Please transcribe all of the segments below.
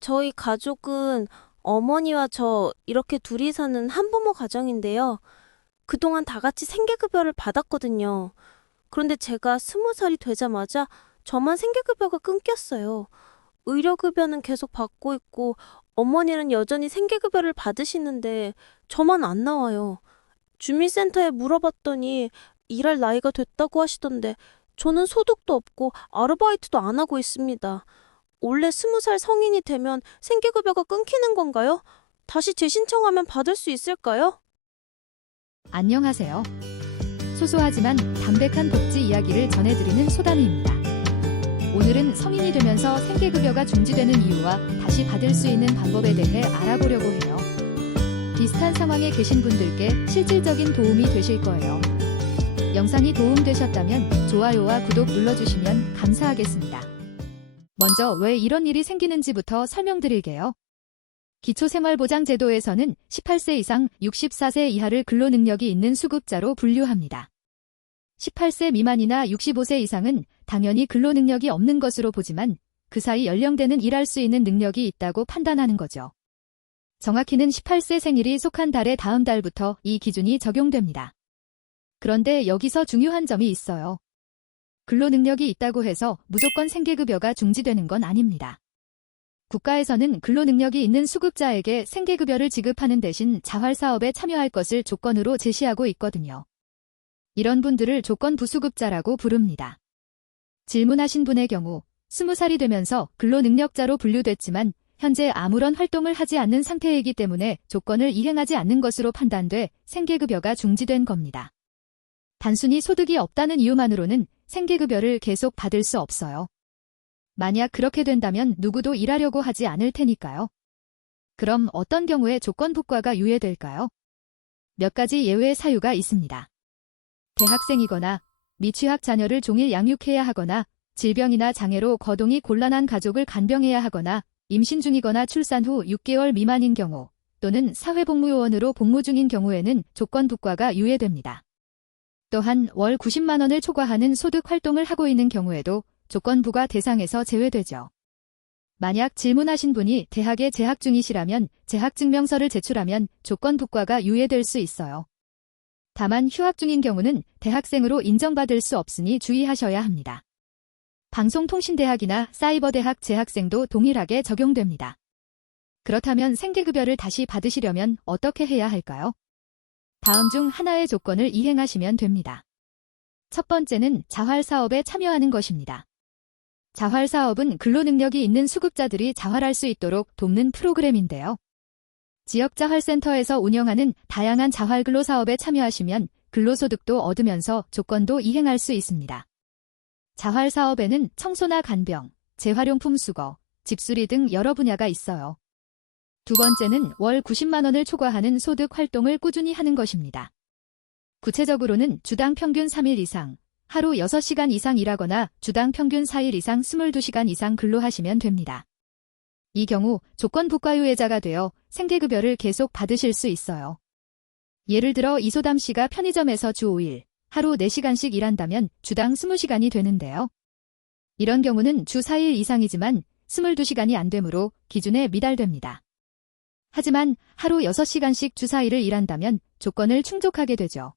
저희 가족은 어머니와 저 이렇게 둘이 사는 한부모 가정인데요. 그동안 다 같이 생계급여를 받았거든요. 그런데 제가 스무 살이 되자마자 저만 생계급여가 끊겼어요. 의료급여는 계속 받고 있고 어머니는 여전히 생계급여를 받으시는데 저만 안 나와요. 주민센터에 물어봤더니 일할 나이가 됐다고 하시던데 저는 소득도 없고 아르바이트도 안 하고 있습니다. 원래 스무 살 성인이 되면 생계급여가 끊기는 건가요? 다시 재신청하면 받을 수 있을까요? 안녕하세요. 소소하지만 담백한 복지 이야기를 전해드리는 소담이입니다. 오늘은 성인이 되면서 생계급여가 중지되는 이유와 다시 받을 수 있는 방법에 대해 알아보려고 해요. 비슷한 상황에 계신 분들께 실질적인 도움이 되실 거예요. 영상이 도움되셨다면 좋아요와 구독 눌러주시면 감사하겠습니다. 먼저 왜 이런 일이 생기는지부터 설명드릴게요. 기초생활보장제도에서는 18세 이상 64세 이하를 근로능력이 있는 수급자로 분류합니다. 18세 미만이나 65세 이상은 당연히 근로능력이 없는 것으로 보지만 그 사이 연령대는 일할 수 있는 능력이 있다고 판단하는 거죠. 정확히는 18세 생일이 속한 달의 다음 달부터 이 기준이 적용됩니다. 그런데 여기서 중요한 점이 있어요. 근로능력이 있다고 해서 무조건 생계급여가 중지되는 건 아닙니다. 국가에서는 근로능력이 있는 수급자에게 생계급여를 지급하는 대신 자활사업에 참여할 것을 조건으로 제시하고 있거든요. 이런 분들을 조건 부수급자라고 부릅니다. 질문하신 분의 경우 20살이 되면서 근로능력자로 분류됐지만 현재 아무런 활동을 하지 않는 상태이기 때문에 조건을 이행하지 않는 것으로 판단돼 생계급여가 중지된 겁니다. 단순히 소득이 없다는 이유만으로는 생계급여를 계속 받을 수 없어요. 만약 그렇게 된다면 누구도 일하려고 하지 않을 테니까요. 그럼 어떤 경우에 조건 부과가 유예될까요? 몇 가지 예외 사유가 있습니다. 대학생이거나 미취학 자녀를 종일 양육해야 하거나 질병이나 장애로 거동이 곤란한 가족을 간병해야 하거나 임신 중이거나 출산 후 6개월 미만인 경우 또는 사회복무요원으로 복무 중인 경우에는 조건 부과가 유예됩니다. 또한 월 90만 원을 초과하는 소득 활동을 하고 있는 경우에도 조건 부과 대상에서 제외되죠. 만약 질문하신 분이 대학에 재학 중이시라면 재학 증명서를 제출하면 조건 부과가 유예될 수 있어요. 다만 휴학 중인 경우는 대학생으로 인정받을 수 없으니 주의하셔야 합니다. 방송통신대학이나 사이버대학 재학생도 동일하게 적용됩니다. 그렇다면 생계급여를 다시 받으시려면 어떻게 해야 할까요? 다음 중 하나의 조건을 이행하시면 됩니다. 첫 번째는 자활 사업에 참여하는 것입니다. 자활 사업은 근로 능력이 있는 수급자들이 자활할 수 있도록 돕는 프로그램인데요. 지역자활센터에서 운영하는 다양한 자활 근로 사업에 참여하시면 근로소득도 얻으면서 조건도 이행할 수 있습니다. 자활 사업에는 청소나 간병, 재활용품 수거, 집수리 등 여러 분야가 있어요. 두 번째는 월 90만 원을 초과하는 소득 활동을 꾸준히 하는 것입니다. 구체적으로는 주당 평균 3일 이상, 하루 6시간 이상 일하거나 주당 평균 4일 이상 22시간 이상 근로하시면 됩니다. 이 경우 조건 부과유예자가 되어 생계급여를 계속 받으실 수 있어요. 예를 들어 이소담 씨가 편의점에서 주 5일, 하루 4시간씩 일한다면 주당 20시간이 되는데요. 이런 경우는 주 4일 이상이지만 22시간이 안 되므로 기준에 미달됩니다. 하지만 하루 6시간씩 주 4일을 일한다면 조건을 충족하게 되죠.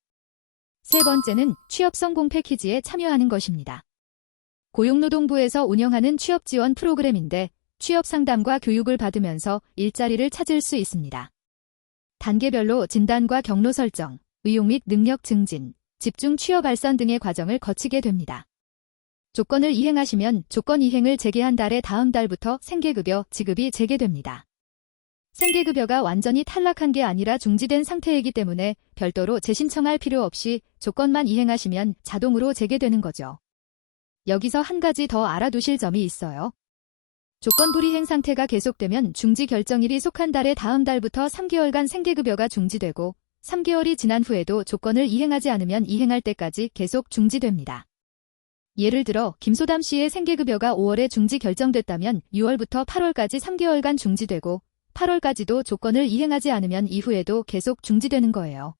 세 번째는 취업 성공 패키지에 참여하는 것입니다. 고용노동부에서 운영하는 취업 지원 프로그램인데 취업 상담과 교육을 받으면서 일자리를 찾을 수 있습니다. 단계별로 진단과 경로 설정, 의용 및 능력 증진, 집중 취업 발산 등의 과정을 거치게 됩니다. 조건을 이행하시면 조건 이행을 재개한 달의 다음 달부터 생계급여 지급이 재개됩니다. 생계급여가 완전히 탈락한 게 아니라 중지된 상태이기 때문에 별도로 재신청할 필요 없이 조건만 이행하시면 자동으로 재개되는 거죠. 여기서 한 가지 더 알아두실 점이 있어요. 조건 불이행 상태가 계속되면 중지 결정일이 속한 달의 다음 달부터 3개월간 생계급여가 중지되고 3개월이 지난 후에도 조건을 이행하지 않으면 이행할 때까지 계속 중지됩니다. 예를 들어 김소담 씨의 생계급여가 5월에 중지 결정됐다면 6월부터 8월까지 3개월간 중지되고 8월까지도 조건을 이행하지 않으면 이후에도 계속 중지되는 거예요.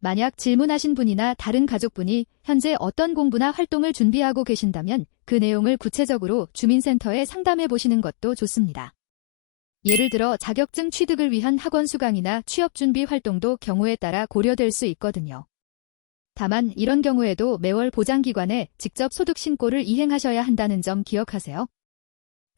만약 질문하신 분이나 다른 가족분이 현재 어떤 공부나 활동을 준비하고 계신다면 그 내용을 구체적으로 주민센터에 상담해 보시는 것도 좋습니다. 예를 들어 자격증 취득을 위한 학원 수강이나 취업 준비 활동도 경우에 따라 고려될 수 있거든요. 다만 이런 경우에도 매월 보장기관에 직접 소득 신고를 이행하셔야 한다는 점 기억하세요.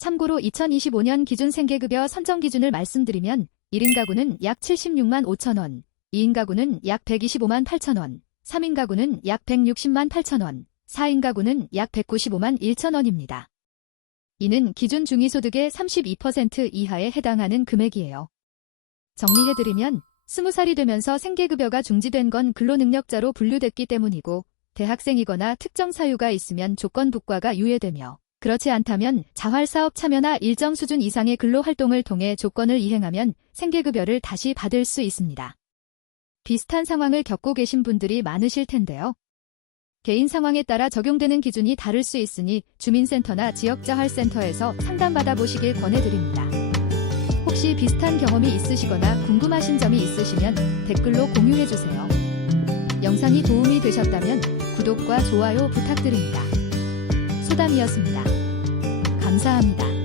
참고로 2025년 기준 생계급여 선정 기준을 말씀드리면 1인 가구는 약 76만 5천 원, 2인 가구는 약 125만 8천 원, 3인 가구는 약 160만 8천 원, 4인 가구는 약 195만 1천 원입니다. 이는 기준 중위소득의 32% 이하에 해당하는 금액이에요. 정리해드리면 20살이 되면서 생계급여가 중지된 건 근로능력자로 분류됐기 때문이고 대학생이거나 특정 사유가 있으면 조건 부과가 유예되며 그렇지 않다면 자활사업 참여나 일정 수준 이상의 근로활동을 통해 조건을 이행하면 생계급여를 다시 받을 수 있습니다. 비슷한 상황을 겪고 계신 분들이 많으실 텐데요. 개인 상황에 따라 적용되는 기준이 다를 수 있으니 주민센터나 지역자활센터에서 상담받아 보시길 권해드립니다. 혹시 비슷한 경험이 있으시거나 궁금하신 점이 있으시면 댓글로 공유해주세요. 영상이 도움이 되셨다면 구독과 좋아요 부탁드립니다. 소담이었습니다. 감사합니다.